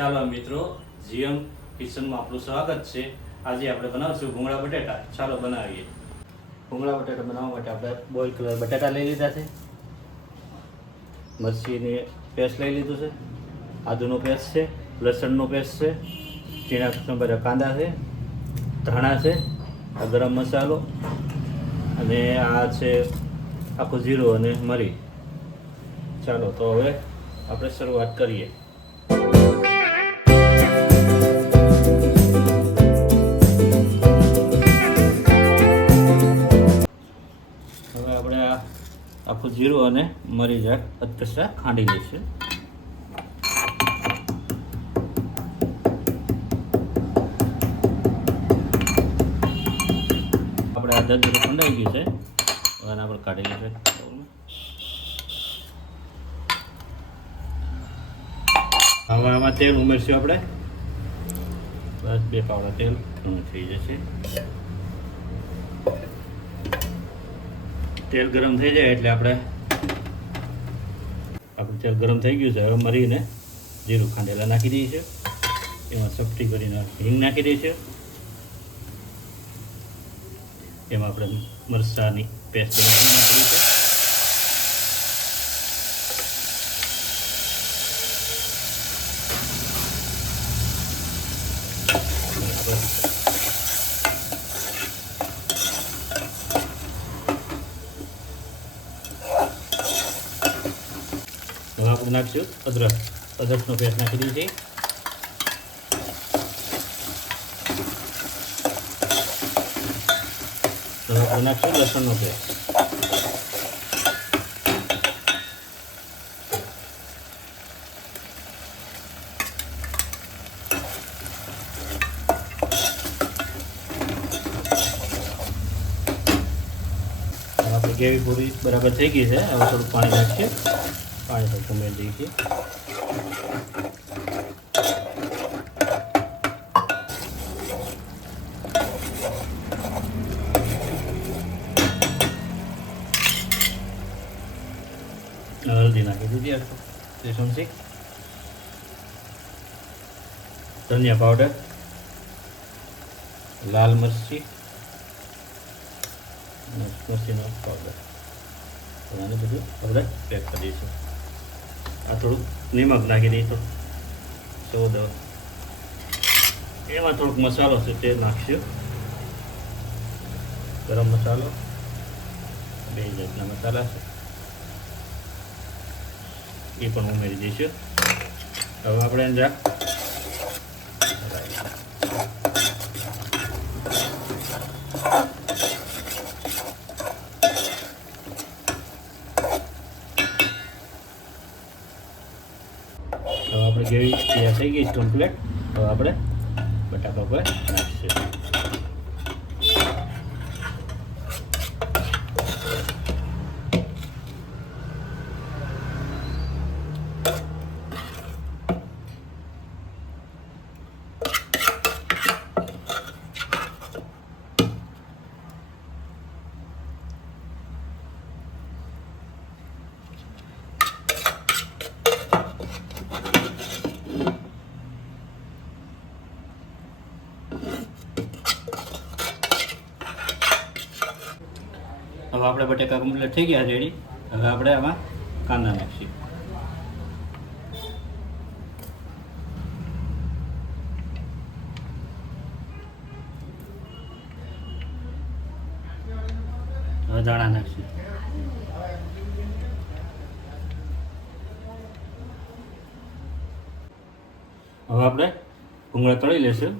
ચાલો મિત્રો, જીએમ કિચનમાં આપણું સ્વાગત છે. આજે આપણે બનાવશું ભૂંગળા બટેટા. ચાલો બનાવીએ. ભૂંગળા બટેટા બનાવવા માટે આપણે બોઇલ કલર બટેટા લઈ લીધા છે, મરચીની પેસ્ટ લઈ લીધું છે, આદુનો પેસ્ટ છે, લસણનો પેસ્ટ છે, ઝીણા બધા કાંદા છે, ધાણા છે, આ ગરમ મસાલો અને આ છે આખું જીરું અને મરી. ચાલો તો હવે આપણે શરૂઆત કરીએ. હવે આપણે આખું જીરું અને મરી જરાક અધકચરા ખાંડી લઈશું. આપણે આ દહીં ખંડાઈ ગયું છે, અને આપણે કાઢી લઈશું. હવે આમાં તેલ ઉમેરશું આપણે, બસ 2 પાવડા તેલ ઘણું થઈ જશે. તેલ ગરમ થઈ જાય એટલે આપણું તેલ ગરમ થઈ ગયું છે. હવે મરીને જીરું ખાંડેલા નાખી દઈશું. એમાં સપટી કરીને હિંગ નાખી દઈશું. એમાં આપણે મરચાંની પેસ્ટ નાખી દઈશું. હવે આપણે નાખીશું અદરકનો પેસ્ટ નાખી દઈએ છીએ. હવે આપણે નાખીશું લસણનો પેસ્ટ. આપણી ગ્રેવી પૂરી બરાબર થઈ ગઈ છે. હવે થોડું પાણી નાખીએ. પાણી થોડું ઉમેરી દઈએ. હલ્દી નાખી દીધી, 2 ચમચી ધનિયા પાવડર, લાલ મરચી, મરચીનો પાવડર, આને બધું આપણે પેક કરી દઈશું. આ થોડુંક નિમક નાખી દઈશું, સોદ. એમાં થોડુંક મસાલો છે તે નાખશું. ગરમ મસાલો, 2 જાતના મસાલા છે, એ પણ ઉમેરી દઈશું. હવે આપણે જરાક આપણે ગ્રેવી તૈયાર થઈ ગઈ છે કમ્પ્લીટ. હવે આપણે બટાકા પર નાખીશું. હવે આપણે બટેકા કમ્પ્લીટ થઈ ગયા રેડી. હવે આપણે આમાં કાંદા નાખીએ. હવે ધાણા નાખીએ. હવે આપણે ભૂંગળા તળી લઈશું.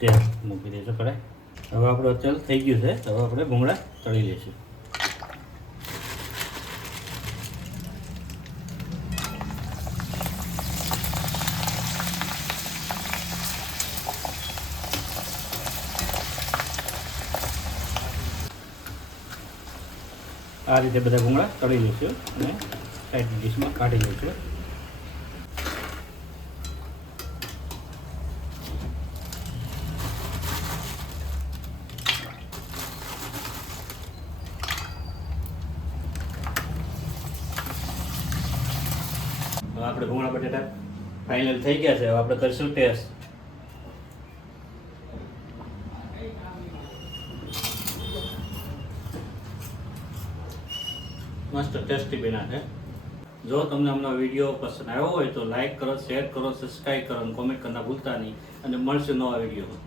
તેલ મૂકી દઈશું કઢાઈ. હવે આપણું તેલ થઈ ગયું છે. હવે આપણે ભૂંગળા તળી લઈશું. આ રીતે બધા ભૂંગળા તળી લઈશું અને સાઈડ ડીશમાં કાઢી લઈશું. આપણે ભૂંગળા બટેટા ફાઇનલ થઈ ગયા છે. હવે આપણે કરીશું ટેસ્ટ. મસ્ત ટેસ્ટી બન્યા છે. જો તમને અમનો વિડીયો પસંદ આવ્યો હોય તો લાઈક કરો, શેર કરો, સબસ્ક્રાઈબ કરો અને કોમેન્ટ કરતા ભૂલતા નહીં. અને મળશે નવા વિડીયોમાં.